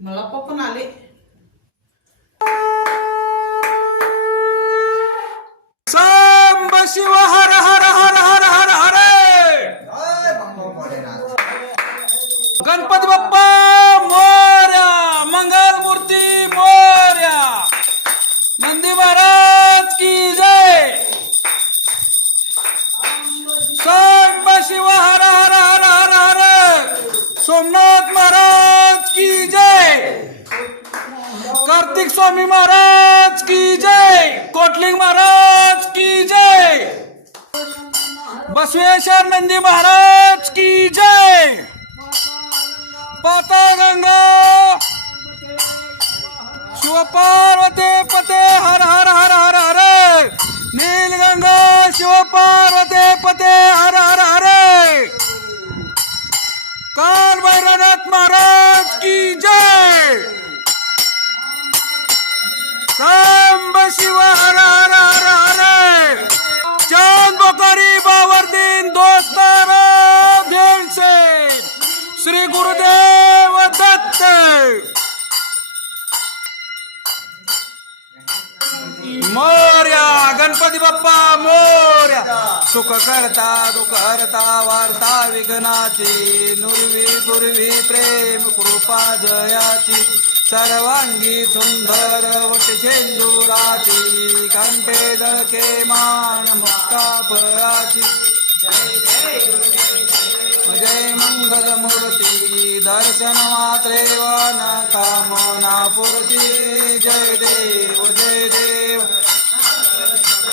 मला पप्पन आले. सांब शिव हर हर हर हर हर हरे. गणपती बाप्पा मोरया. मंगल मूर्ती मोरया. नंदी महाराज की जय. सांब शिव हर हर हर हर हर. सोमनाथ महाराज की जय. कार्तिक स्वामी महाराज की जय. कोटलिंग महाराज की जय. बसवेश्वर नंदी महाराज की जय. पाताळगंगा शिवपार्वती पते हर हर हर हर हर. नीलगंगा शिवपार्वती पते हर हर हर. काल भैरवनाथ महाराज की जय. सांब शिव हर हर हर हर. चांद बोकारी बावरदीन दोस्तारा ध्यान से श्री गुरुदेव दत्त. मोरया. गणपती बाप्पा मोरया. सुख करता दुःख हरता वार्ता विघ्नाची. नुरवी पूर्वी प्रेम कृपा जयाची. सर्वांगी सुंदर वटझेंडुराची. कंठे जळके मान मुक्ता फळाची. जय मंगल मूर्ती दर्शन मात्रे वन कामना पूर्ती. जय देव जय देव